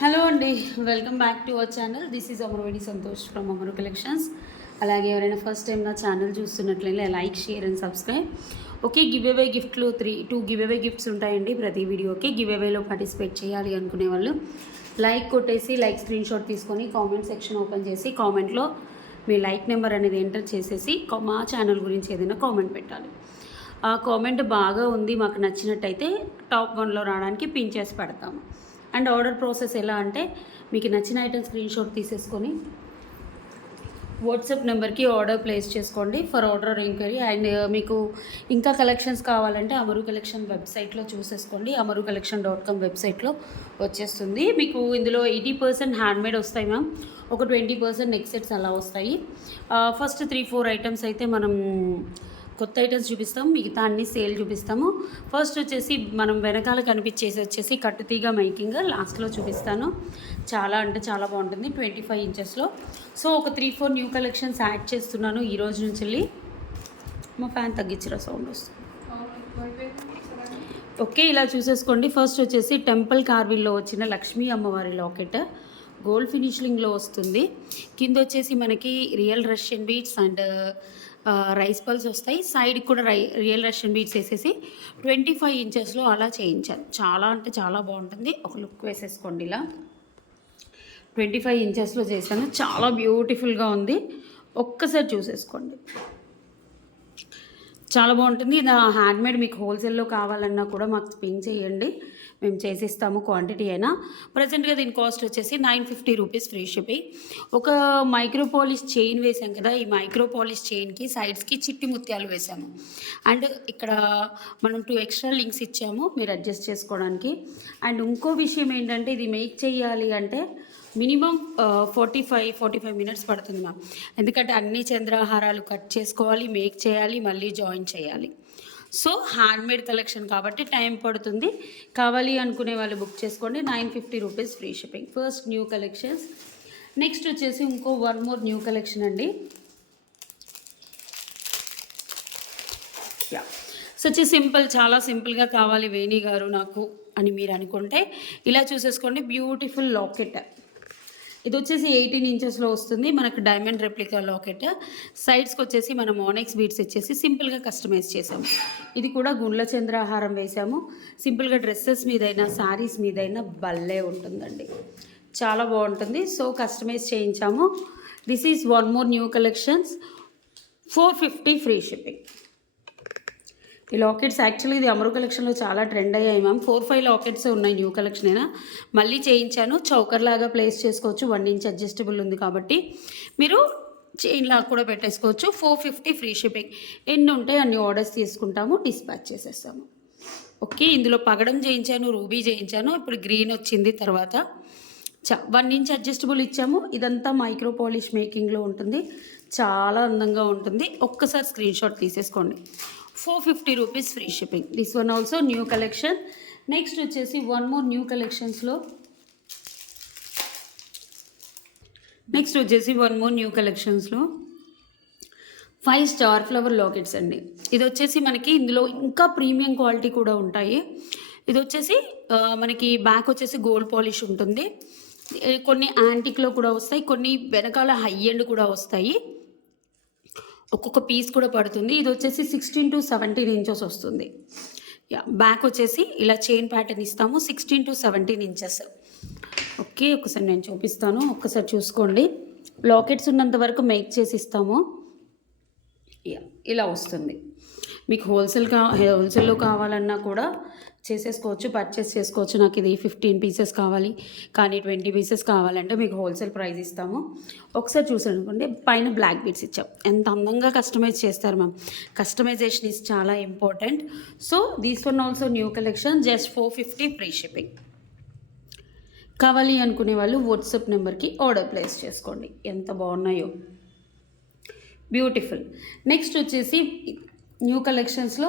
Hello అండి, welcome back to our channel. This is Amaraveni Santosh from Amaru collections. అలాగే ఎవరైనా first time నా ఛానల్ చూస్తున్నట్లయితే like, share and subscribe. Okay, give away గిఫ్ట్లు two give away gifts ఉంటాయండి ప్రతి వీడియోకి. గివ్ అవేలో పార్టిసిపేట్ చేయాలి అనుకునే వాళ్ళు లైక్ కొట్టేసి లైక్ స్క్రీన్ షాట్ తీసుకొని కామెంట్ సెక్షన్ ఓపెన్ చేసి కామెంట్లో మీ లైక్ నెంబర్ అనేది ఎంటర్ చేసేసి మా ఛానల్ గురించి ఏదైనా కామెంట్ పెట్టాలి. ఆ కామెంట్ బాగా ఉంది, మాకు నచ్చినట్టయితే టాప్ 1లో రావడానికి పిన్ చేసి పెడతాము. అండ్ ఆర్డర్ ప్రాసెస్ ఎలా అంటే, మీకు నచ్చిన ఐటమ్ స్క్రీన్ షాట్ తీసేసుకొని వాట్సాప్ నెంబర్కి ఆర్డర్ ప్లేస్ చేసుకోండి ఫర్ ఆర్డర్ ఎంక్వైరీ. అండ్ మీకు ఇంకా కలెక్షన్స్ కావాలంటే అమరు కలెక్షన్ వెబ్సైట్లో చూసేసుకోండి. amarucollection.com వెబ్సైట్లో వచ్చేస్తుంది. మీకు ఇందులో 80% హ్యాండ్మేడ్ వస్తాయి మ్యామ్, ఒక 20% నెక్ సెట్స్ అలా వస్తాయి. ఫస్ట్ 3-4 ఐటమ్స్ అయితే మనం కొత్త ఐటమ్స్ చూపిస్తాము, మిగతా అన్ని సేల్ చూపిస్తాము. ఫస్ట్ వచ్చేసి మనం వెనకాల కనిపించేసి వచ్చేసి కట్టుతీగ మేకింగ్ లాస్ట్లో చూపిస్తాను. చాలా అంటే చాలా బాగుంటుంది, 25 ఇంచెస్లో. సో ఒక 3-4 న్యూ కలెక్షన్స్ యాడ్ చేస్తున్నాను ఈ రోజు నుంచి వెళ్ళి. మా ఫ్యాన్ తగ్గించిన సౌండ్ వస్తుంది. ఓకే, ఇలా చూసేసుకోండి. ఫస్ట్ వచ్చేసి టెంపుల్ కార్విల్లో వచ్చిన లక్ష్మీ అమ్మవారి లాకెట్ గోల్డ్ ఫినిషింగ్లో వస్తుంది. కింద వచ్చేసి మనకి real Russian beats and rice pearls వస్తాయి. సైడ్కి కూడా రియల్ రష్యన్ బీట్స్ వేసేసి 25 ఇంచెస్లో అలా చేయించాను. చాలా అంటే చాలా బాగుంటుంది. ఒక లుక్ వేసేసుకోండి. ఇలా 25 ఇంచెస్లో చేశాను, చాలా బ్యూటిఫుల్గా ఉంది. ఒక్కసారి చూసేసుకోండి, చాలా బాగుంటుంది. ఇది హ్యాండ్మేడ్. మీకు హోల్సేల్లో కావాలన్నా కూడా మాకు పింక్ చేయండి, మేము చేసిస్తాము క్వాంటిటీ అయినా. ప్రజెంట్గా దీని కాస్ట్ వచ్చేసి 950 రూపీస్ ఫ్రీ షిప్పింగ్. ఒక మైక్రో పాలిష్ చైన్ వేసాం కదా, ఈ మైక్రో పాలిష్ చైన్కి సైడ్స్కి చిట్టి ముత్యాలు వేసాము. అండ్ ఇక్కడ మనం 2 ఎక్స్ట్రా లింక్స్ ఇచ్చాము మీరు అడ్జస్ట్ చేసుకోవడానికి. అండ్ ఇంకో విషయం ఏంటంటే, ఇది మేక్ చేయాలి అంటే మినిమం 45 మినిట్స్ పడుతుంది మ్యామ్. ఎందుకంటే అన్ని చంద్రహారాలు కట్ చేసుకోవాలి, మేక్ చేయాలి, మళ్ళీ జాయిన్ చేయాలి. సో హ్యాండ్మేడ్ కలెక్షన్ కాబట్టి టైం పడుతుంది. కావాలి అనుకునే వాళ్ళు బుక్ చేసుకోండి. 950 rupees free shipping. First new collections. Next వచ్చేసి ఇంకో 1 మోర్ న్యూ కలెక్షన్ అండి. సో వచ్చి సింపుల్, చాలా సింపుల్గా కావాలి వేణి గారు నాకు అని మీరు అనుకుంటే ఇలా చూసేసుకోండి. Beautiful locket. ఇది వచ్చేసి 18 ఇంచెస్లో వస్తుంది. మనకు డైమండ్ రెప్లికా లాకెట్. సైడ్స్కి వచ్చేసి మనం ఆనెక్స్ బీడ్స్ వచ్చేసి సింపుల్గా కస్టమైజ్ చేసాము. ఇది కూడా గుండ్ల చంద్రహారం వేసాము. సింపుల్గా డ్రెస్సెస్ మీదైనా శారీస్ మీదైనా భలే ఉంటుందండి, చాలా బాగుంటుంది. సో కస్టమైజ్ చేయించాము. This is 1 more new collections. 450 free shipping. ఈ లాకెట్స్ యాక్చువల్లీ ఇది అమరు కలెక్షన్లో చాలా ట్రెండ్ అయ్యాయి మ్యామ్. 4-5 లాకెట్స్ ఉన్నాయి న్యూ కలెక్షన్ అయినా. మళ్ళీ చేయించాను. చౌకర్ లాగా ప్లేస్ చేసుకోవచ్చు, 1 ఇంచ్ అడ్జస్టబుల్ ఉంది కాబట్టి మీరు చైన్ లాగా కూడా పెట్టేసుకోవచ్చు. 450 ఫ్రీ షిప్పింగ్. ఎన్ని ఉంటాయి అన్ని ఆర్డర్స్ తీసుకుంటాము, డిస్పాచ్ చేసేస్తాము. ఓకే, ఇందులో పగడం చేయించాను, రూబీ చేయించాను, ఇప్పుడు గ్రీన్ వచ్చింది. తర్వాత 1 ఇంచ్ అడ్జస్టబుల్ ఇచ్చాము. ఇదంతా మైక్రో పాలిష్ మేకింగ్లో ఉంటుంది, చాలా అందంగా ఉంటుంది. ఒక్కసారి స్క్రీన్ షాట్ తీసేసుకోండి. 450 rupees free shipping. This one also new collection. Next వచ్చేసి 1 మోర్ న్యూ కలెక్షన్స్లో 5 స్టార్ ఫ్లవర్ లాకెట్స్ అండి. ఇది వచ్చేసి మనకి ఇందులో ఇంకా ప్రీమియం క్వాలిటీ కూడా ఉంటాయి. ఇది వచ్చేసి మనకి బ్యాక్ వచ్చేసి గోల్డ్ పాలిష్ ఉంటుంది. కొన్ని యాంటిక్లో కూడా వస్తాయి, కొన్ని వెనకాల హై ఎండ్ కూడా వస్తాయి. ఒక్కొక్క పీస్ కూడా పడుతుంది. ఇది వచ్చేసి 16 to 17 ఇంచెస్ వస్తుంది. బ్యాక్ వచ్చేసి ఇలా చైన్ ప్యాటర్న్ ఇస్తాము, 16 to 17 ఇంచెస్. ఓకే, ఒకసారి నేను చూపిస్తాను, ఒక్కసారి చూసుకోండి. లాకెట్స్ ఉన్నంత వరకు మేక్ చేసి ఇస్తాము. ఇలా వస్తుంది. మీకు హోల్సేల్లో కావాలన్నా కూడా చేసేసుకోవచ్చు, పర్చేస్ చేసుకోవచ్చు. నాకు ఇది 15 పీసెస్ కావాలి కానీ 20 పీసెస్ కావాలంటే మీకు హోల్సేల్ ప్రైస్ ఇస్తాము. ఒకసారి చూసానుకోండి, పైన బ్లాక్ బీడ్స్ ఇచ్చాం. ఎంత అందంగా కస్టమైజ్ చేస్తారు మ్యామ్. కస్టమైజేషన్ ఈజ్ చాలా important. So these one also new collection, just 450 free shipping. కావాలి అనుకునే వాళ్ళు వాట్సాప్ నెంబర్కి ఆర్డర్ ప్లేస్ చేసుకోండి. ఎంత బాగున్నాయో, బ్యూటిఫుల్. నెక్స్ట్ వచ్చేసి న్యూ కలెక్షన్స్లో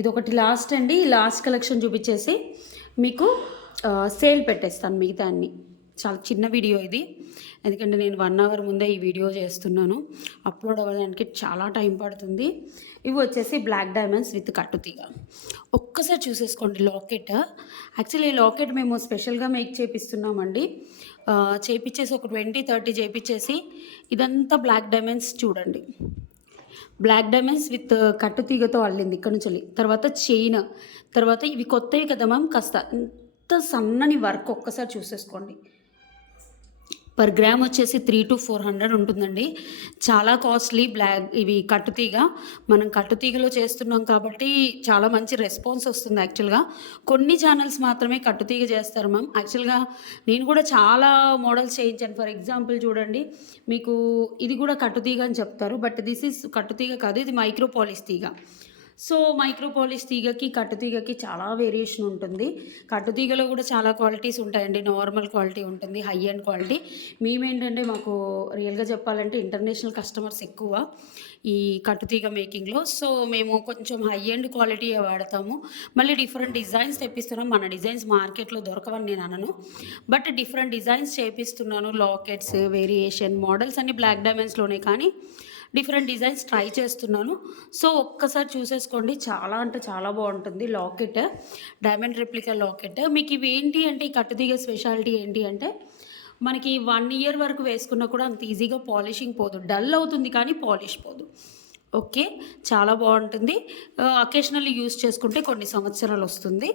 ఇది ఒకటి లాస్ట్ అండి. లాస్ట్ కలెక్షన్ చూపించేసి మీకు సేల్ పెట్టేస్తాను మిగతా అన్ని. చాలా చిన్న వీడియో ఇది, ఎందుకంటే నేను 1 అవర్ ముందే ఈ వీడియో చేస్తున్నాను. అప్లోడ్ అవ్వడానికి చాలా టైం పడుతుంది. ఇవి వచ్చేసి బ్లాక్ డైమండ్స్ విత్ కట్టుతీగ. ఒక్కసారి చూసేసుకోండి లాకెట్. యాక్చువల్లీ ఈ లాకెట్ మేము స్పెషల్గా మేక్ చేపిస్తున్నామండి. చేపించేసి ఒక 20-30 చేపించేసి ఇదంతా బ్లాక్ డైమండ్స్ చూడండి. బ్లాక్ డైమండ్స్ విత్ కట్టుతీగతో అల్లింది ఇక్కడ నుంచి వెళ్ళి. తర్వాత చైన్, తర్వాత ఇవి కొత్తవి కదా మ్యామ్, కాస్త ఇంత సన్నని వర్క్ ఒక్కసారి చూసేసుకోండి. పర్ గ్రామ్ వచ్చేసి 300-400 ఉంటుందండి. చాలా కాస్ట్లీ ఇవి కట్టుతీగ. మనం కట్టుతీగలో చేస్తున్నాం కాబట్టి చాలా మంచి రెస్పాన్స్ వస్తుంది. యాక్చువల్గా కొన్ని ఛానల్స్ మాత్రమే కట్టుతీగ చేస్తారు మ్యామ్. యాక్చువల్గా నేను కూడా చాలా మోడల్స్ చేయించాను. ఫర్ ఎగ్జాంపుల్ చూడండి, మీకు ఇది కూడా కట్టుతీగ అని చెప్తారు, బట్ దిస్ ఈజ్ కట్టుతీగ కాదు, ఇది మైక్రోపాలిష్ తీగ. సో మైక్రోపాలిష్ తీగకి కట్టుతీగకి చాలా వేరియేషన్ ఉంటుంది. కట్టుతీగలో కూడా చాలా క్వాలిటీస్ ఉంటాయండి. నార్మల్ క్వాలిటీ ఉంటుంది, హై అండ్ క్వాలిటీ. మేమేంటంటే మాకు రియల్గా చెప్పాలంటే ఇంటర్నేషనల్ కస్టమర్స్ ఎక్కువ ఈ కట్టుతీగ మేకింగ్లో. సో మేము కొంచెం హై అండ్ క్వాలిటీ వాడతాము. మళ్ళీ డిఫరెంట్ డిజైన్స్ తెప్పిస్తున్నాం. మన డిజైన్స్ మార్కెట్లో దొరకవని నేను అనను, బట్ డిఫరెంట్ డిజైన్స్ చేపిస్తున్నాను. లాకెట్స్, వేరియేషన్ మోడల్స్ అన్ని బ్లాక్ డైమండ్స్లోనే, కానీ డిఫరెంట్ డిజైన్స్ ట్రై చేస్తున్నాను. సో ఒక్కసారి చూసేసుకోండి, చాలా అంటే చాలా బాగుంటుంది. Locket, diamond replica locket. మీకు ఇవి ఏంటి అంటే, ఈ కట్టుతీగ స్పెషాలిటీ ఏంటి అంటే, మనకి 1 ఇయర్ వరకు వేసుకున్నా కూడా అంత ఈజీగా పాలిషింగ్ పోదు. డల్ అవుతుంది కానీ పాలిష్ పోదు. ఓకే, చాలా బాగుంటుంది. అకేషనల్లీ యూస్ చేసుకుంటే కొన్ని సంవత్సరాలు వస్తుంది.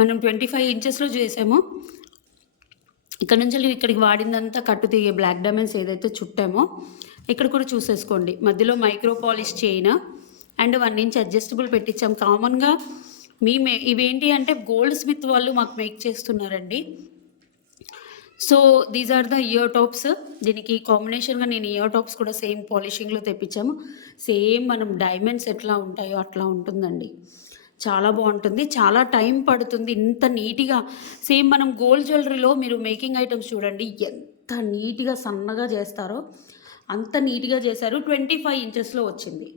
మనం 25 ఇంచెస్లో చేసాము. ఇక్కడ నుంచి ఇక్కడికి వాడిందంతా కట్టుతీగ బ్లాక్ డైమండ్స్ ఏదైతే చుట్టామో ఇక్కడ కూడా చూసేసుకోండి. మధ్యలో micro polish chain and 1 inch adjustable పెట్టించాం. కామన్గా ఇవేంటి అంటే గోల్డ్ స్మిత్ వాళ్ళు మాకు మేక్ చేస్తున్నారండి. So these are the ear tops. దీనికి కాంబినేషన్గా నేను ఇయర్ టాప్స్ కూడా సేమ్ పాలిషింగ్లో తెప్పించాము. సేమ్ మనం డైమండ్స్ ఎట్లా ఉంటాయో అట్లా ఉంటుందండి. చాలా బాగుంటుంది, చాలా టైం పడుతుంది. ఇంత నీట్గా సేమ్ మనం గోల్డ్ జ్యువెలరీలో మీరు మేకింగ్ ఐటమ్స్ చూడండి, ఎంత నీట్గా సన్నగా చేస్తారో అంత నీట్గా చేశారు. 25 ఇంచెస్లో వచ్చింది.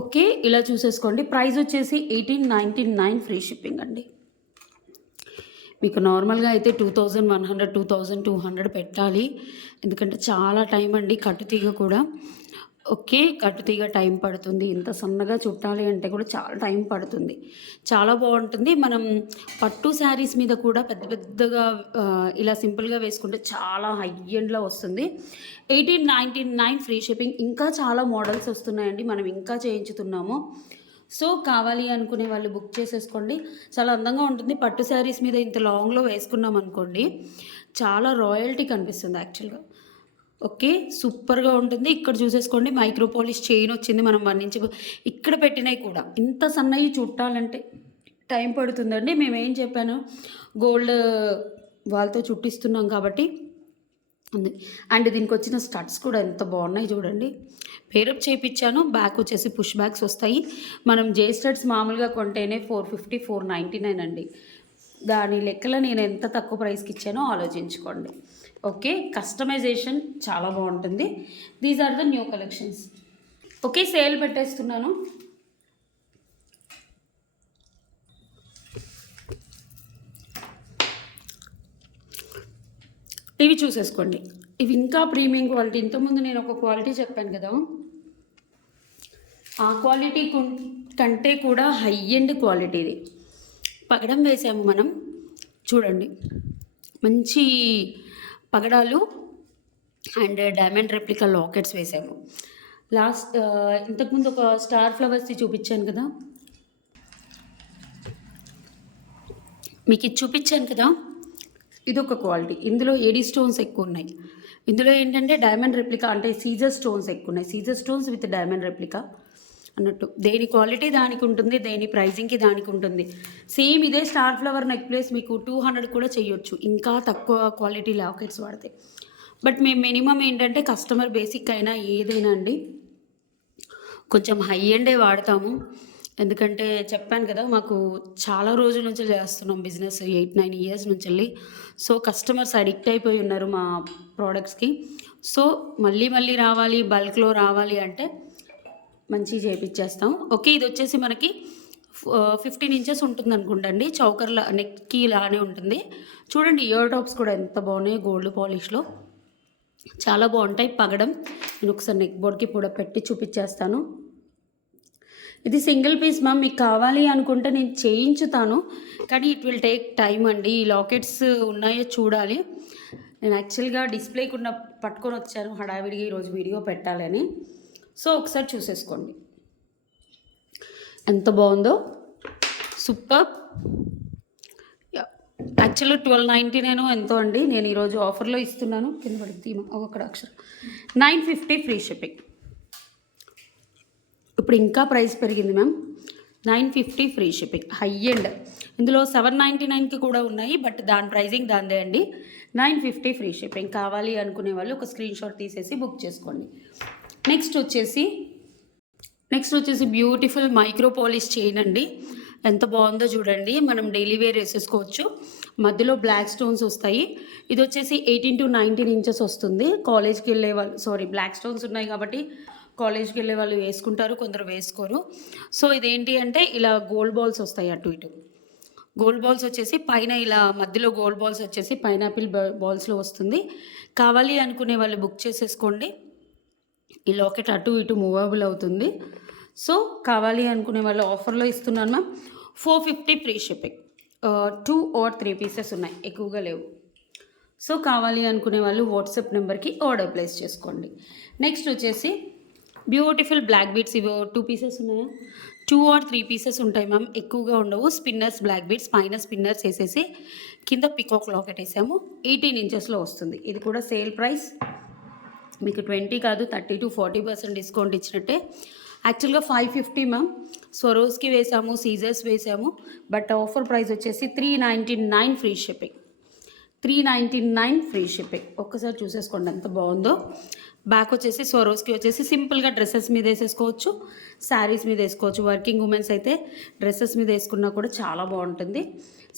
ఓకే, ఇలా చూసేసుకోండి. ప్రైస్ వచ్చేసి 1899 ఫ్రీ షిప్పింగ్ అండి. మీకు నార్మల్గా అయితే 2100, 2200 పెట్టాలి, ఎందుకంటే చాలా టైం అండి కట్టుతీగ కూడా. ఓకే, కట్టుతీగ టైం పడుతుంది. ఇంత సన్నగా చుట్టాలి అంటే కూడా చాలా టైం పడుతుంది. చాలా బాగుంటుంది. మనం పట్టు శారీస్ మీద కూడా పెద్ద పెద్దగా ఇలా సింపుల్గా వేసుకుంటే చాలా హై ఎండ్లో వస్తుంది. 1899 ఫ్రీ షిప్పింగ్. ఇంకా చాలా మోడల్స్ వస్తున్నాయండి, మనం ఇంకా చేయించుతున్నాము. సో కావాలి అనుకునే వాళ్ళు బుక్ చేసేసుకోండి. చాలా అందంగా ఉంటుంది. పట్టు శారీస్ మీద ఇంత లాంగ్లో వేసుకున్నాం అనుకోండి, చాలా రాయల్టీ కనిపిస్తుంది యాక్చువల్గా. ఓకే, సూపర్గా ఉంటుంది. ఇక్కడ చూసేసుకోండి, మైక్రో పాలిష్ చైన్ వచ్చింది. మనం 1 ఇంచ్ ఇక్కడ పెట్టినవి కూడా ఇంత సన్నవి చుట్టాలంటే టైం పడుతుందండి. మేమేం చెప్పాను, గోల్డ్ వాళ్ళతో చుట్టిస్తున్నాం కాబట్టి ఉంది. అండ్ దీనికి వచ్చిన స్టడ్స్ కూడా ఎంత బాగున్నాయి చూడండి. పేరప్ చేయించాను. బ్యాక్ వచ్చేసి పుష్ బ్యాగ్స్ వస్తాయి. మనం జే స్టడ్స్ మామూలుగా కొంటేనే 450, 499 అండి. దాని లెక్కలో నేను ఎంత తక్కువ ప్రైస్కి ఇచ్చానో ఆలోచించుకోండి. ఓకే, కస్టమైజేషన్ చాలా బాగుంటుంది. These are the new collections. Okay, sale పెట్టేస్తున్నాను. ఇవి చూసేసుకోండి. ఇవి ఇంకా ప్రీమియం క్వాలిటీ. ఇంతకుముందు నేను ఒక క్వాలిటీ చెప్పాను కదా, ఆ క్వాలిటీ కంటే కూడా హై ఎండ్ క్వాలిటీ ఇది. పగడం వేసాము మనం చూడండి, మంచి పగడాలు అండ్ డైమండ్ రెప్లికా లాకెట్స్ వేసాము. ఇంతకుముందు ఒక స్టార్ ఫ్లవర్స్ది చూపించాను కదా, మీకు ఇది చూపించాను కదా, ఇది ఒక క్వాలిటీ. ఇందులో ఏడీ స్టోన్స్ ఎక్కువ ఉన్నాయి. ఇందులో ఏంటంటే డైమండ్ రెప్లికా అంటే సీజర్ స్టోన్స్ ఎక్కువ ఉన్నాయి. CZ stones with diamond replica అన్నట్టు. దేని క్వాలిటీ దానికి ఉంటుంది, దేని ప్రైజింగ్కి దానికి ఉంటుంది. సేమ్ ఇదే స్టార్ ఫ్లవర్ నెక్ ప్లేస్ మీకు 200 కూడా చేయొచ్చు, ఇంకా తక్కువ క్వాలిటీ లాకెట్స్ వాడితే. బట్ మేము మినిమం ఏంటంటే కస్టమర్ బేసిక్ అయినా ఏదైనా అండి కొంచెం హై ఎండే వాడతాము. ఎందుకంటే చెప్పాను కదా, మాకు చాలా రోజుల నుంచి చేస్తున్నాం బిజినెస్, 8-9 ఇయర్స్ నుంచి వెళ్ళి. సో కస్టమర్స్ అడిక్ట్ అయిపోయి ఉన్నారు మా ప్రోడక్ట్స్కి. సో మళ్ళీ రావాలి, బల్క్లో రావాలి అంటే మంచిగా చేయించేస్తాం. ఓకే, ఇది వచ్చేసి మనకి 15 ఇంచెస్ ఉంటుంది అనుకుంటండి. చౌకర్‌లా నెక్‌కి ఇలానే ఉంటుంది. చూడండి ఇయర్ టాప్స్ కూడా ఎంత బాగున్నాయో గోల్డ్ పాలిష్‌లో. చాలా బాగుంటాయి పగడం. నేను ఒకసారి నెక్ బోర్డ్‌కి కూడా పెట్టి చూపించేస్తాను. ఇది సింగిల్ పీస్ మ్యామ్. మీకు కావాలి అనుకుంటే నేను చేయించుతాను. కానీ ఇట్ విల్ టేక్ టైమ్ అండి. ఈ లాకెట్స్ ఉన్నాయో చూడాలి. నేను యాక్చువల్‌గా డిస్‌ప్లేకున్న పట్టుకొని వచ్చాను హడావిడిగా ఈరోజు వీడియో పెట్టాలని. సో ఒకసారి చూసేసుకోండి ఎంత బాగుందో. సూపర్. యాక్చువల్గా 1299 ఎంతో అండి. నేను ఈరోజు ఆఫర్లో ఇస్తున్నాను. కింద పడుతుంది అక్కడ అక్షరం 950 ఫ్రీ షిప్పింగ్. ఇప్పుడు ఇంకా ప్రైస్ పెరిగింది ma'am. 950 free shipping high end. ఇందులో 799కి కూడా ఉన్నాయి, బట్ దాని ప్రైజింగ్ దాందే అండి. 950 ఫ్రీ షిప్పింగ్. కావాలి అనుకునే వాళ్ళు ఒక స్క్రీన్ షాట్ తీసేసి బుక్ చేసుకోండి. నెక్స్ట్ వచ్చేసి బ్యూటిఫుల్ మైక్రో పాలిష్ చైన్ అండి. ఎంత బాగుందో చూడండి. మనం డైలీ వేర్ వేసేసుకోవచ్చు. మధ్యలో బ్లాక్ స్టోన్స్ వస్తాయి. ఇది వచ్చేసి 18 to 19 ఇంచెస్ వస్తుంది. కాలేజ్కి వెళ్ళే వాళ్ళు బ్లాక్ స్టోన్స్ ఉన్నాయి కాబట్టి కాలేజ్కి వెళ్ళే వాళ్ళు వేసుకుంటారు, కొందరు వేసుకోరు. సో ఇదేంటి అంటే ఇలా గోల్డ్ బాల్స్ వస్తాయి అటు ఇటు. గోల్డ్ బాల్స్ వచ్చేసి పైన ఇలా మధ్యలో గోల్డ్ బాల్స్ వచ్చేసి పైనాపిల్ బాల్స్లో వస్తుంది. కావాలి అనుకునే వాళ్ళు బుక్ చేసేసుకోండి. ఈ లాకెట్ అటు ఇటు మూవబుల్ అవుతుంది. సో కావాలి అనుకునే వాళ్ళు ఆఫర్లో ఇస్తున్నాను ma'am. 450 free shipping. 2 or 3 pieces ఉన్నాయి, ఎక్కువగా లేవు. సో కావాలి అనుకునే వాళ్ళు వాట్సాప్ నెంబర్కి ఆర్డర్ ప్లేస్ చేసుకోండి. నెక్స్ట్ వచ్చేసి బ్యూటిఫుల్ బ్లాక్ బీడ్స్. ఇవి 2 పీసెస్ ఉన్నాయా? 2 or 3 పీసెస్ ఉంటాయి మ్యామ్, ఎక్కువగా ఉండవు. స్పిన్నర్స్ బ్లాక్ బీడ్స్, పైన స్పిన్నర్స్ వేసేసి కింద పికాక్ లాకెట్ వేసాము. 18 ఇంచెస్లో వస్తుంది. ఇది కూడా సేల్ ప్రైస్. మీకు 20 కాదు 30 to 40% డిస్కౌంట్ ఇచ్చినట్టే. యాక్చువల్గా 550 మ్యామ్. స్వరోస్కి వేసాము, సీజర్స్ వేసాము, బట్ ఆఫర్ ప్రైస్ వచ్చేసి 399 ఫ్రీ షిప్పింగ్. 399 free shipping. ఒక్కసారి చూసేసుకోండి ఎంత బాగుందో. బ్యాక్ వచ్చేసి స్వరోస్కి వచ్చేసి సింపుల్గా డ్రెస్సెస్ మీద వేసేసుకోవచ్చు, శారీస్ మీద వేసుకోవచ్చు. వర్కింగ్ ఉమెన్స్ అయితే డ్రెస్సెస్ మీద వేసుకున్నా కూడా చాలా బాగుంటుంది.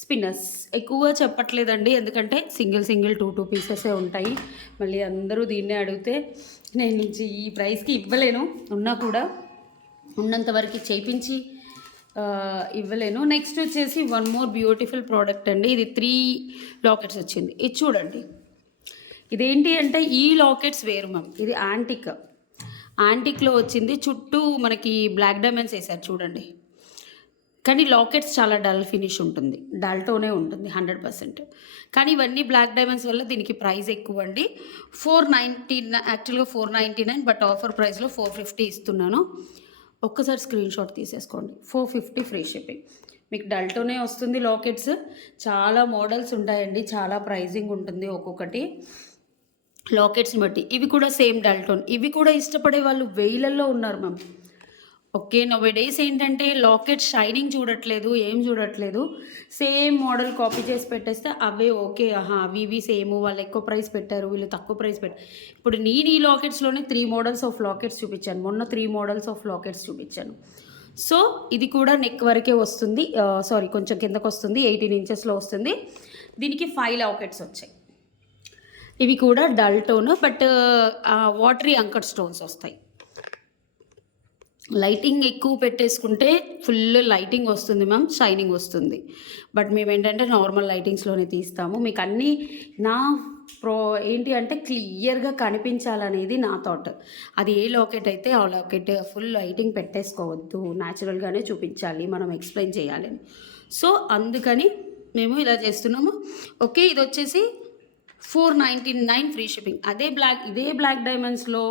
స్పిన్నర్స్ ఎక్కువగా చెప్పట్లేదండి, ఎందుకంటే సింగిల్ 2 పీసెసే ఉంటాయి. మళ్ళీ అందరూ దీన్నే అడిగితే నేను ఈ ప్రైస్కి ఇవ్వలేను. ఉన్నా కూడా ఉన్నంత వరకు చేయించి ఇవ్వలేను. నెక్స్ట్ వచ్చేసి వన్ మోర్ బ్యూటిఫుల్ ప్రోడక్ట్ అండి. ఇది 3 లాకెట్స్ వచ్చింది. ఇది చూడండి. ఇదేంటి అంటే ఈ లాకెట్స్ వేరు మ్యామ్. ఇది యాంటిక్లో వచ్చింది. చుట్టూ మనకి బ్లాక్ డైమండ్స్ వేసారు చూడండి. కానీ లాకెట్స్ చాలా డల్ ఫినిష్ ఉంటుంది, డల్టోనే ఉంటుంది 100%. కానీ ఇవన్నీ బ్లాక్ డైమండ్స్ వల్ల దీనికి ప్రైస్ ఎక్కువ అండి. 499, యాక్చువల్గా 499, బట్ ఆఫర్ ప్రైస్లో 450 ఇస్తున్నాను. ఒక్కసారి స్క్రీన్ షాట్ తీసేసుకోండి. 450 ఫ్రీ షిప్పింగ్. మీకు డల్టోనే వస్తుంది లాకెట్స్. చాలా మోడల్స్ ఉంటాయండి, చాలా ప్రైజింగ్ ఉంటుంది ఒక్కొక్కటి లాకెట్స్ని బట్టి. ఇవి కూడా సేమ్ డల్టోన్. ఇవి కూడా ఇష్టపడే వాళ్ళు వేలల్లో ఉన్నారు మ్యామ్. ఓకే, నోవే డేస్ ఏంటంటే లాకెట్ షైనింగ్ చూడట్లేదు, ఏం చూడట్లేదు. సేమ్ మోడల్ కాపీ చేసి పెట్టేస్తే అవే ఓకే, అవి సేమ్, వాళ్ళు ఎక్కువ ప్రైస్ పెట్టారు, వీళ్ళు తక్కువ ప్రైస్ పెట్టారు. ఇప్పుడు నేను ఈ లాకెట్స్లోనే 3 మోడల్స్ ఆఫ్ లాకెట్స్ చూపించాను. మొన్న 3 మోడల్స్ ఆఫ్ లాకెట్స్ చూపించాను. సో ఇది కూడా నెక్ వరకే వస్తుంది, కొంచెం కిందకు వస్తుంది. 18 ఇంచెస్లో వస్తుంది. దీనికి 5 లాకెట్స్ వచ్చాయి. ఇవి కూడా dull tone, but watery anchor stones వస్తాయి. లైటింగ్ ఎక్కువ పెట్టేసుకుంటే ఫుల్ లైటింగ్ వస్తుంది మ్యామ్, షైనింగ్ వస్తుంది. బట్ మేము ఏంటంటే నార్మల్ లైటింగ్స్లోనే తీస్తాము. మీకు అన్నీ ఏంటి అంటే క్లియర్గా కనిపించాలనేది నా థాట్. అది ఏ లాకెట్ అయితే ఆ లాకెట్ ఫుల్ లైటింగ్ పెట్టేసుకోవద్దు, న్యాచురల్గానే చూపించాలి, మనం ఎక్స్ప్లెయిన్ చేయాలని. సో అందుకని మేము ఇలా చేస్తున్నాము. ఓకే, ఇది వచ్చేసి 499 ఫ్రీ షిప్పింగ్. ఇదే బ్లాక్ డైమండ్స్లో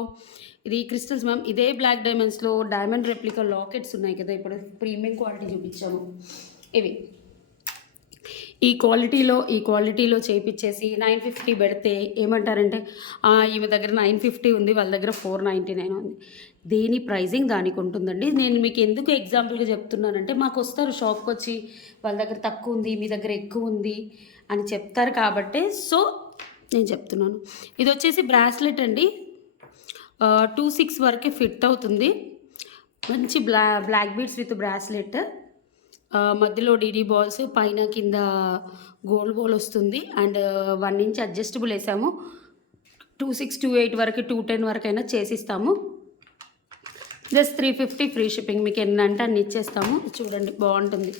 ఇది క్రిస్టల్స్ మ్యామ్. ఇదే బ్లాక్ డైమండ్స్లో డైమండ్ రెప్లికా లాకెట్స్ ఉన్నాయి కదా, ఇప్పుడు ప్రీమియం క్వాలిటీ చూపించాము. ఇవి ఈ క్వాలిటీలో చేయించేసి 950 పెడితే ఏమంటారంటే ఈమె దగ్గర 950 ఉంది, వాళ్ళ దగ్గర 499 ఉంది. దేని ప్రైజింగ్ దానికి ఉంటుందండి. నేను మీకు ఎందుకు ఎగ్జాంపుల్గా చెప్తున్నానంటే, మాకు వస్తారు షాప్కి వచ్చి వాళ్ళ దగ్గర తక్కువ ఉంది, మీ దగ్గర ఎక్కువ ఉంది అని చెప్తారు కాబట్టి సో నేను చెప్తున్నాను. ఇది వచ్చేసి బ్రాస్లెట్ అండి. 2-6 వరకే ఫిట్ అవుతుంది. మంచి బ్లాక్ బీడ్స్ విత్ బ్రాస్లెట్. మధ్యలో డీడీ బాల్స్, పైన కింద గోల్డ్ బాల్ వస్తుంది. అండ్ 1 ఇంచ్ అడ్జస్టబుల్ వేసాము. 2-6, 2-8 వరకు, 2-10 వరకు అయినా చేసిస్తాము. Just 350 free shipping. మీకు ఎన్ని అంటే అన్ని ఇచ్చేస్తాము. చూడండి బాగుంటుంది.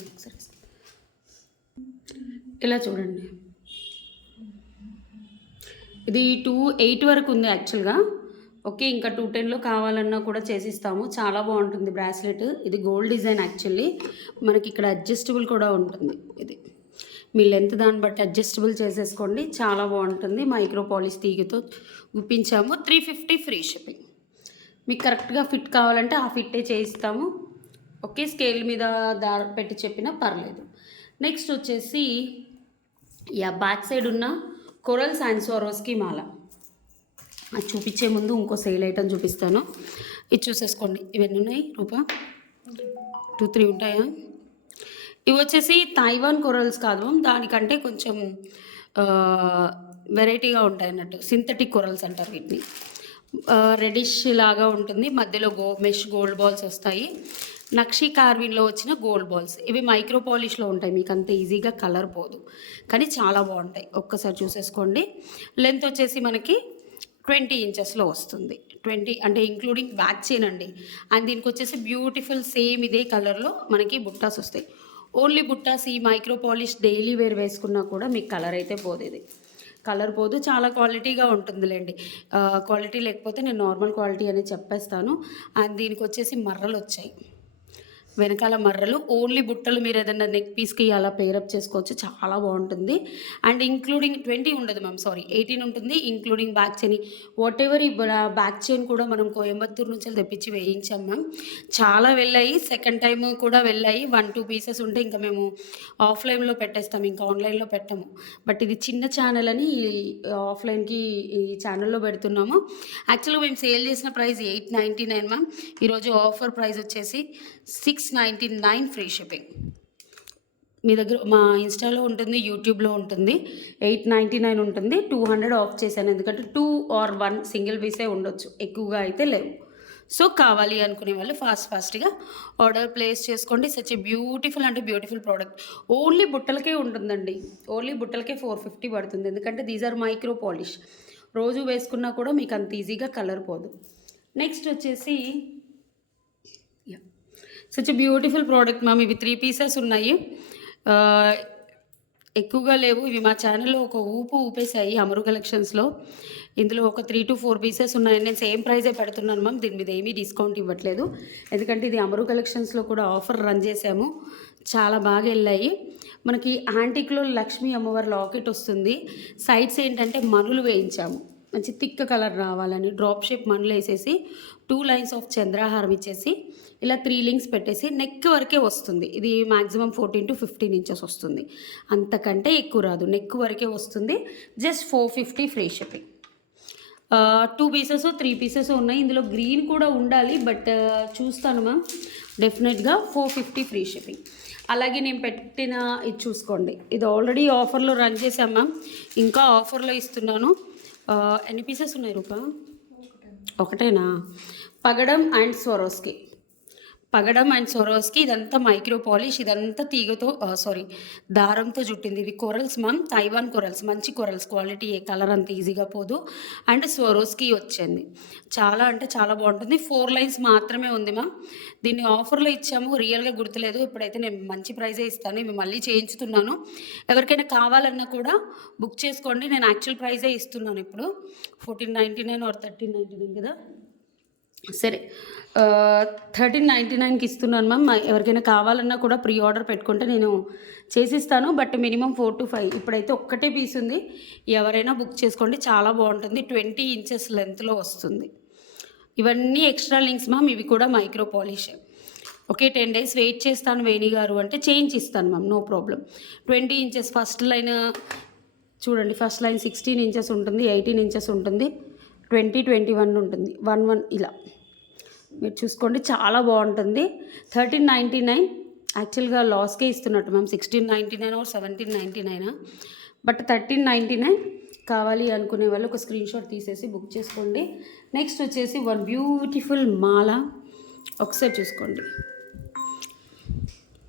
ఇలా చూడండి, ఇది 2.8 వరకు ఉంది యాక్చువల్గా. ఓకే, ఇంకా 210లో కావాలన్నా కూడా చేసిస్తాము. చాలా బాగుంటుంది బ్రాస్లెట్. ఇది గోల్డ్ డిజైన్ యాక్చువల్లీ. మనకి ఇక్కడ అడ్జస్టబుల్ కూడా ఉంటుంది. ఇది మీ లెంత్ దాన్ని బట్టి అడ్జస్టబుల్ చేసేసుకోండి. చాలా బాగుంటుంది. మైక్రో పాలిష్ తీగతో గుప్పించాము. 350 ఫ్రీ షిప్పింగ్. మీకు కరెక్ట్గా ఫిట్ కావాలంటే ఆ ఫిట్టే చేయిస్తాము. ఓకే, స్కేల్ మీద దారం పెట్టి చెప్పినా పర్లేదు. నెక్స్ట్ వచ్చేసి బ్యాక్ సైడ్ ఉన్న కొరల్స్ అండ్ స్వరోస్కి మాల. అది చూపించే ముందు ఇంకో సేల్ ఐటమ్ చూపిస్తాను. ఇది చూసేసుకోండి. ఇవన్నీ ఉన్నాయి రూపా, 2-3 ఉంటాయా? ఇవి వచ్చేసి తైవాన్ కొరల్స్ కాదు, దానికంటే కొంచెం వెరైటీగా ఉంటాయి అన్నట్టు. సింథటిక్ కొరల్స్ అంటారు వీటిని. రెడిష్ లాగా ఉంటుంది, మధ్యలో మెష్ గోల్డ్ బాల్స్ వస్తాయి. నక్షి కార్విన్లో వచ్చిన గోల్డ్ బాల్స్. ఇవి మైక్రో పాలిష్లో ఉంటాయి, మీకు అంత ఈజీగా కలర్ పోదు, కానీ చాలా బాగుంటాయి. ఒక్కసారి చూసేసుకోండి. లెంత్ వచ్చేసి మనకి 20 ఇంచెస్లో వస్తుంది. 20 అంటే ఇంక్లూడింగ్ బ్యాక్ చైన్ అండి. అండ్ దీనికి వచ్చేసి బ్యూటిఫుల్ సేమ్ ఇదే కలర్లో మనకి బుట్టాస్ వస్తాయి. ఓన్లీ బుట్టాస్. ఈ మైక్రో పాలిష్ డైలీ వేర్ వేసుకున్నా కూడా మీకు కలర్ అయితే పోదు. ఇది కలర్ పోదు, చాలా క్వాలిటీగా ఉంటుందిలేండి. క్వాలిటీ లేకపోతే నేను నార్మల్ క్వాలిటీ అనేది చెప్పేస్తాను. అండ్ దీనికి వచ్చేసి మర్రలు వచ్చాయి, వెనకాల మర్రలు. ఓన్లీ బుట్టలు మీరు ఏదైనా నెక్ పీస్కి అలా పేరప్ చేసుకోవచ్చు. చాలా బాగుంటుంది. అండ్ ఇంక్లూడింగ్ 20 ఉండదు మ్యామ్, సారీ 18 ఉంటుంది, including back chain. What ever. ఈ బ్యాక్ చైన్ కూడా మనం కోయంబత్తూరు నుంచి తెప్పించి వేయించాం మ్యామ్. చాలా వెళ్ళాయి, సెకండ్ టైం కూడా వెళ్ళాయి. 1-2 పీసెస్ ఉంటే ఇంకా మేము ఆఫ్లైన్లో పెట్టేస్తాం, ఇంకా ఆన్లైన్లో పెట్టాము. బట్ ఇది చిన్న ఛానల్ అని ఆఫ్లైన్కి ఈ ఛానల్లో పెడుతున్నాము. యాక్చువల్గా మేము సేల్ చేసిన ప్రైస్ 899 మ్యామ్. ఈరోజు ఆఫర్ ప్రైస్ వచ్చేసి 699 ఫ్రీ షిప్పింగ్. మీ దగ్గర మా ఇన్స్టాలో ఉంటుంది, యూట్యూబ్లో ఉంటుంది. 899 ఉంటుంది. 200 ఆఫ్ చేశాను, ఎందుకంటే 2 or 1 సింగిల్ పీసే ఉండొచ్చు, ఎక్కువగా అయితే లేవు. సో కావాలి అనుకునే వాళ్ళు ఫాస్ట్గా ఆర్డర్ ప్లేస్ చేసుకోండి. సచ్ ఏ బ్యూటిఫుల్ అంటే బ్యూటిఫుల్ ప్రోడక్ట్. ఓన్లీ బుట్టలకే ఉంటుందండి, ఓన్లీ బుట్టలకే 450 పడుతుంది. ఎందుకంటే దీస్ ఆర్ మైక్రో పాలిష్. రోజు వేసుకున్నా కూడా మీకు అంత ఈజీగా కలర్ పోదు. నెక్స్ట్ వచ్చేసి సచ్ బ్యూటిఫుల్ ప్రోడక్ట్ మ్యామ్. ఇవి 3 పీసెస్ ఉన్నాయి, ఎక్కువగా లేవు. ఇవి మా ఛానల్లో ఒక ఊపేసాయి అమరు కలెక్షన్స్లో. ఇందులో ఒక 3 to 4 పీసెస్ ఉన్నాయి. నేను సేమ్ ప్రైజే పెడుతున్నాను మ్యామ్, దీని మీద ఏమీ డిస్కౌంట్ ఇవ్వట్లేదు. ఎందుకంటే ఇది అమరు కలెక్షన్స్లో కూడా ఆఫర్ రన్ చేసాము, చాలా బాగా వెళ్ళాయి. మనకి యాంటిక్లో లక్ష్మీ అమ్మవారి లాకెట్ వస్తుంది. సైడ్స్ ఏంటంటే మనులు వేయించాము, మంచి థిక్ కలర్ రావాలని. డ్రాప్ షేప్ మనులు వేసేసి 2 లైన్స్ ఆఫ్ చంద్రహారం ఇచ్చేసి ఇలా 3 లింక్స్ పెట్టేసి నెక్ వరకే వస్తుంది. ఇది మ్యాక్సిమం 14 to 15 ఇంచెస్ వస్తుంది, అంతకంటే ఎక్కువ రాదు. నెక్ వరకే వస్తుంది. Just 450 free shipping. 2 pieces 3 pieces ఉన్నాయి. ఇందులో గ్రీన్ కూడా ఉండాలి, బట్ చూస్తాను మ్యామ్. డెఫినెట్గా 450 ఫ్రీ షిప్పింగ్. అలాగే నేను పెట్టిన ఇది చూసుకోండి, ఇది ఆల్రెడీ ఆఫర్లో రన్ చేశాం మ్యామ్, ఇంకా ఆఫర్లో ఇస్తున్నాను. ఎన్ని పీసెస్ ఉన్నాయి రూపా? ఒకటేనా? పగడం అండ్ స్వరోస్కి. పగడం అండ్ సొరోస్కి. ఇదంతా మైక్రో పాలిష్, ఇదంతా తీగతో దారంతో జుట్టింది. ఇవి కొరల్స్ మ్యామ్, తైవాన్ కొరల్స్, మంచి కొరల్స్, క్వాలిటీ, ఏ కలర్ అంత ఈజీగా పోదు. అండ్ స్వరోస్కి వచ్చింది, చాలా అంటే చాలా బాగుంటుంది. 4 లైన్స్ మాత్రమే ఉంది మ్యామ్. దీన్ని ఆఫర్లో ఇచ్చాము, రియల్గా గుర్తులేదు. ఇప్పుడైతే నేను మంచి ప్రైజే ఇస్తాను, ఇవి మళ్ళీ చేయించుతున్నాను. ఎవరికైనా కావాలన్నా కూడా బుక్ చేసుకోండి. నేను యాక్చువల్ ప్రైజే ఇస్తున్నాను ఇప్పుడు, 1499 or 1399 కదా, సరే 1399కి ఇస్తున్నాను మ్యామ్. ఎవరికైనా కావాలన్నా కూడా ప్రీ ఆర్డర్ పెట్టుకుంటే నేను చేసిస్తాను, బట్ మినిమం 4 to 5. ఇప్పుడైతే ఒక్కటే పీస్ ఉంది, ఎవరైనా బుక్ చేసుకోండి, చాలా బాగుంటుంది. 20 ఇంచెస్ లెంత్లో వస్తుంది. ఇవన్నీ ఎక్స్ట్రా లింక్స్ మ్యామ్, ఇవి కూడా micro polish. Okay, 10 days wait చేస్తాను వేణి గారు అంటే చేంజ్ ఇస్తాను ma'am, no problem. 20 inches first line చూడండి, ఫస్ట్ లైన్ 16 ఇంచెస్ ఉంటుంది, 18 ఇంచెస్ ఉంటుంది, 20, 21 ఉంటుంది, 11 ఇలా మీరు చూసుకోండి, చాలా బాగుంటుంది. 1399 యాక్చువల్గా లాస్కే ఇస్తున్నట్టు మ్యామ్, 1699 or 1799, బట్ 1399 కావాలి అనుకునే వాళ్ళు ఒక స్క్రీన్ షాట్ తీసేసి బుక్ చేసుకోండి. నెక్స్ట్ వచ్చేసి 1 బ్యూటిఫుల్ మాల, ఒకసారి చూసుకోండి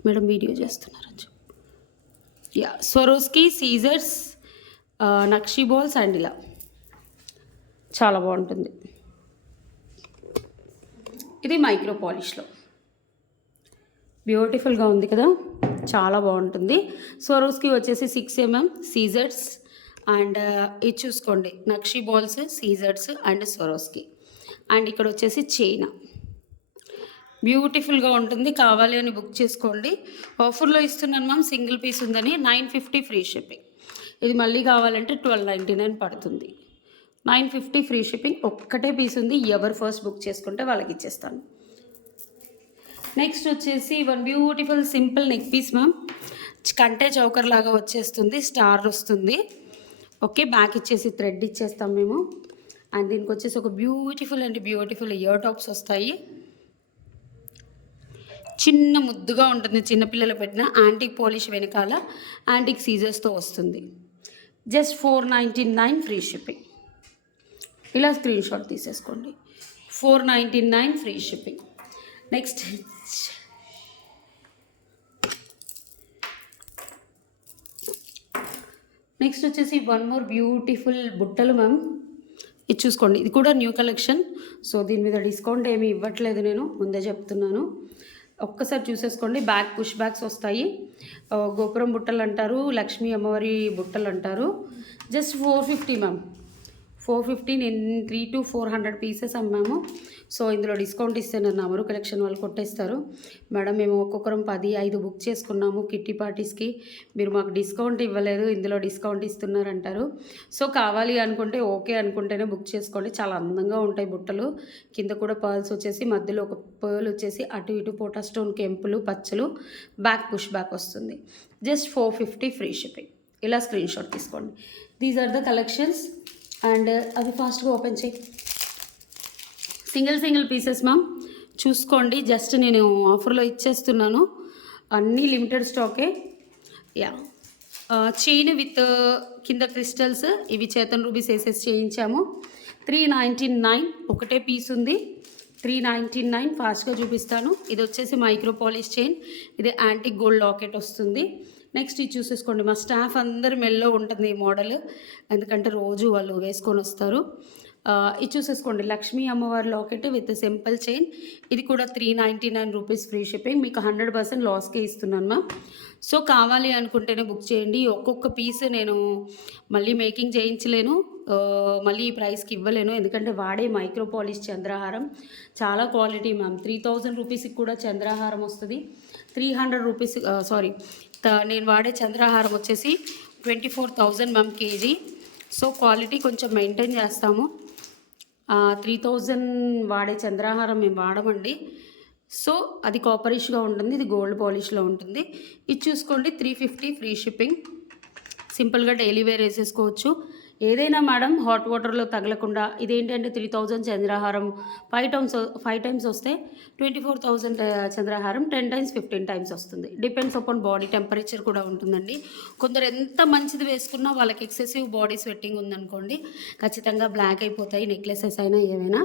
మేడం, వీడియో చేస్తున్నారు. స్వరోస్కి సీజర్స్, నక్షి బాల్స్ అండ్ ఇలా చాలా బాగుంటుంది. ఇది మైక్రో పాలిష్లో బ్యూటిఫుల్గా ఉంది కదా, చాలా బాగుంటుంది. స్వరోస్కి వచ్చేసి 6 mm సీజర్స్ అండ్ ఇది చూసుకోండి నక్షి balls scissors and Swarovski. And ఇక్కడ వచ్చేసి చైనా బ్యూటిఫుల్గా ఉంటుంది. కావాలి అని బుక్ చేసుకోండి. ఆఫర్లో ఇస్తున్నాను మ్యామ్, సింగిల్ పీస్ ఉందని 950 ఫ్రీ షిప్పింగ్. ఇది మళ్ళీ కావాలంటే 1299 పడుతుంది. 950 ఫ్రీ షిప్పింగ్. ఒక్కటే పీస్ ఉంది, ఎవరు ఫస్ట్ బుక్ చేసుకుంటే వాళ్ళకి ఇచ్చేస్తాను. నెక్స్ట్ వచ్చేసి one beautiful simple neck piece ma'am, కంటే చౌకర్ లాగా వచ్చేస్తుంది, స్టార్ వస్తుంది. ఓకే, బ్యాక్ ఇచ్చేసి థ్రెడ్ ఇచ్చేస్తాం మేము. అండ్ దీనికి వచ్చేసి ఒక beautiful and beautiful ear tops వస్తాయి. చిన్న ముద్దుగా ఉంటుంది, చిన్నపిల్లలు పెట్టిన యాంటిక్ పాలిష్ వెనకాల యాంటిక్ సీజర్స్తో వస్తుంది. Just 499 free shipping. ఇలా స్క్రీన్ షాట్ తీసేసుకోండి. 499 ఫ్రీ షిప్పింగ్. నెక్స్ట్ వచ్చేసి వన్ మోర్ బ్యూటిఫుల్ బుట్టలు మ్యామ్, ఇది చూసుకోండి. ఇది కూడా న్యూ కలెక్షన్. సో దీని మీద డిస్కౌంట్ ఏమీ ఇవ్వట్లేదు, నేను ముందే చెప్తున్నాను. ఒక్కసారి చూసేసుకోండి. బ్యాక్ పుష్ బ్యాగ్స్ వస్తాయి. గోపురం బుట్టలు అంటారు, లక్ష్మీ అమ్మవారి బుట్టలు అంటారు. Just 450 ma'am, 450. నేను 300 to 400 పీసెస్ అమ్మాము. సో ఇందులో డిస్కౌంట్ ఇస్తే నన్ను అమరు కలెక్షన్ వాళ్ళు కొట్టేస్తారు. మేడం మేము ఒక్కొక్కరం 10-5 బుక్ చేసుకున్నాము కిట్టి పార్టీస్కి, మీరు మాకు డిస్కౌంట్ ఇవ్వలేదు, ఇందులో డిస్కౌంట్ ఇస్తున్నారంటారు. సో కావాలి అనుకుంటే ఓకే అనుకుంటేనే బుక్ చేసుకోండి. చాలా అందంగా ఉంటాయి బుట్టలు. కింద కూడా పర్ల్స్ వచ్చేసి, మధ్యలో ఒక పర్ల్ వచ్చేసి, అటు ఇటు పోటా స్టోన్ కెంపులు పచ్చలు, బ్యాక్ పుష్ బ్యాక్ వస్తుంది. Just 450 free shipping. ఇలా స్క్రీన్ షాట్ తీసుకోండి. These are the collections. And అవి ఫాస్ట్గా ఓపెన్ చేయి. సింగిల్ పీసెస్ మ్యామ్, చూసుకోండి. జస్ట్ నేను ఆఫర్లో ఇచ్చేస్తున్నాను, అన్నీ లిమిటెడ్ స్టాకే. యా, చైన్ విత్ కింద క్రిస్టల్స్, ఇవి చేతన్ రూబీస్ వేసేసి చేయించాము. 399 ఒకటే పీస్ ఉంది. 399 ఫాస్ట్గా చూపిస్తాను. ఇది వచ్చేసి మైక్రో పాలిష్ చైన్, ఇది యాంటిక్ గోల్డ్ లాకెట్ వస్తుంది. నెక్స్ట్ ఇది చూసేసుకోండి. మా స్టాఫ్ అందరు మెల్లో ఉంటుంది ఈ మోడల్, ఎందుకంటే రోజు వాళ్ళు వేసుకొని వస్తారు. ఇది చూసేసుకోండి, లక్ష్మీ అమ్మవారి లాకెట్ విత్ సింపుల్ చైన్. ఇది కూడా 399 రూపీస్ ఫ్రీ షిప్పింగ్. మీకు 100% లాస్కే ఇస్తున్నాను మ్యామ్. సో కావాలి అనుకుంటేనే బుక్ చేయండి. ఒక్కొక్క పీస్ నేను మళ్ళీ మేకింగ్ చేయించలేను, మళ్ళీ ఈ ప్రైస్కి ఇవ్వలేను, ఎందుకంటే వాడే మైక్రో పాలిష్ చంద్రహారం చాలా క్వాలిటీ మ్యామ్. 3000 రూపీస్కి కూడా చంద్రహారం వస్తుంది. 300 రూపీస్ నేను వాడే చంద్రహారం వచ్చేసి 24,000 మ్యామ్ కేజీ. సో క్వాలిటీ కొంచెం మెయింటైన్ చేస్తాము. 3000 వాడే చంద్రహారం మేము వాడమండి. సో అది కాపరిష్గా ఉంటుంది, ఇది గోల్డ్ పాలిష్లో ఉంటుంది. ఇది చూసుకోండి, 350 ఫ్రీ షిప్పింగ్. సింపుల్గా డైలీ వేర్ వేసేసుకోవచ్చు. ఏదైనా మేడం హాట్ వాటర్లో తగలకుండా. ఇదేంటంటే 3000 చంద్రహారం 5 టైమ్స్ వస్తే 24,000 చంద్రహారం 10 times 15 times వస్తుంది. డిపెండ్స్ అపాన్ బాడీ టెంపరేచర్ కూడా ఉంటుందండి. కొందరు ఎంత మంచిది వేసుకున్నా వాళ్ళకి ఎక్సెసివ్ బాడీ స్వెట్టింగ్ ఉందనుకోండి, ఖచ్చితంగా బ్లాక్ అయిపోతాయి నెక్లెసెస్ అయినా ఏమైనా.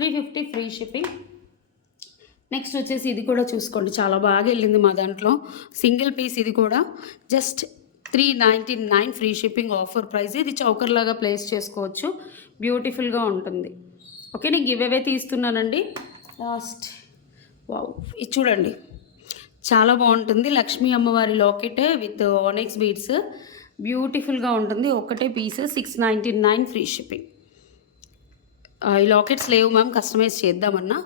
350 ఫ్రీ షిప్పింగ్. నెక్స్ట్ వచ్చేసి ఇది కూడా చూసుకోండి, చాలా బాగా వెళ్ళింది మా దాంట్లో. సింగిల్ పీస్ ఇది కూడా just 399 free shipping offer price. ఇది చౌకర్ లాగా ప్లేస్ చేసుకోవచ్చు, బ్యూటిఫుల్గా ఉంటుంది. ఓకే, నేను గివ్ అవే తీస్తున్నానండి లాస్ట్. వావ్, ఇది చూడండి చాలా బాగుంటుంది. లక్ష్మీ అమ్మవారి లాకెట్ విత్ ఆనెక్స్ బీడ్స్, బ్యూటిఫుల్గా ఉంటుంది. ఒకటే పీస్ 699 ఫ్రీ షిప్పింగ్. ఈ లాకెట్స్ లేవు మ్యామ్, కస్టమైజ్ చేద్దామన్నా.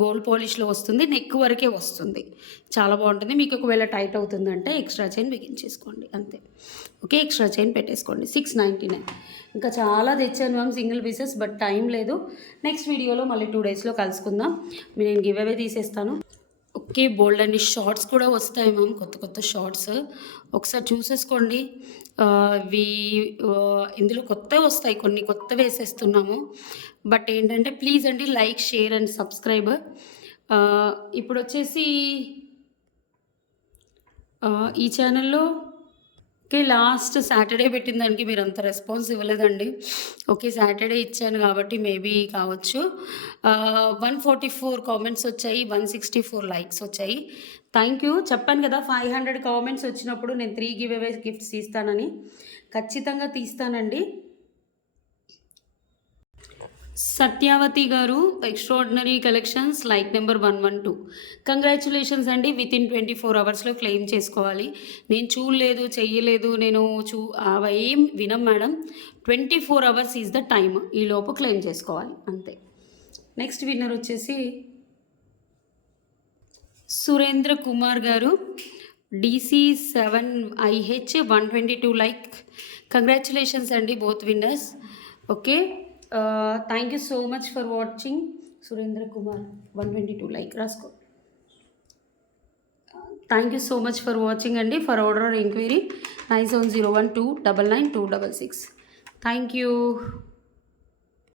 గోల్డ్ పాలిష్లో వస్తుంది, నెక్ వరకే వస్తుంది, చాలా బాగుంటుంది. మీకు ఒకవేళ టైట్ అవుతుందంటే ఎక్స్ట్రా చైన్ బిగించేసుకోండి అంతే. ఓకే, ఎక్స్ట్రా చైన్ పెట్టేసుకోండి. 699. ఇంకా చాలా తెచ్చాను ma'am single pieces, but time లేదు. నెక్స్ట్ వీడియోలో మళ్ళీ 2 daysలో కలుసుకుందాం. నేను గివ్ అవే తీసేస్తాను. ఓకే, బోల్డ్ అండి షార్ట్స్ కూడా వస్తాయి మ్యామ్, కొత్త షార్ట్స్ ఒకసారి చూసేసుకోండి. ఇవి ఇందులో కొత్తవి వస్తాయి, కొన్ని కొత్త వేసేస్తున్నాము. బట్ ఏంటంటే ప్లీజ్ అండి లైక్, షేర్ అండ్ సబ్స్క్రైబ్. ఇప్పుడు వచ్చేసి ఈ ఛానల్లో ఓకే లాస్ట్ సాటర్డే పెట్టిన దానికి మీరు అంత రెస్పాన్స్ ఇవ్వలేదండి. ఓకే, సాటర్డే ఇచ్చాను కాబట్టి మేబీ కావచ్చు. 144 కామెంట్స్ వచ్చాయి, 164 లైక్స్ వచ్చాయి. Thank you. చెప్పాను కదా 500 కామెంట్స్ వచ్చినప్పుడు నేను 3 గివ్ అవే గిఫ్ట్స్ తీస్తానని. ఖచ్చితంగా తీస్తానండి. సత్యావతి గారు extraordinary collections like number 112. Congratulations అండి. వితిన్ 24 అవర్స్లో క్లెయిమ్ చేసుకోవాలి. నేను చూడలేదు, చెయ్యలేదు, నేను అవేం వినం madam. 24 hours is the time. ఈలోపు క్లెయిమ్ చేసుకోవాలి అంతే. నెక్స్ట్ విన్నర్ వచ్చేసి Surendra Kumar garu, DC7IH 122 like. Congratulations అండి both winners. Okay, thank you so much for watching. Surendra Kumar 122 like రాసుకో. Thank you so much for watching అండి. For order enquiry 9701299266. Thank you.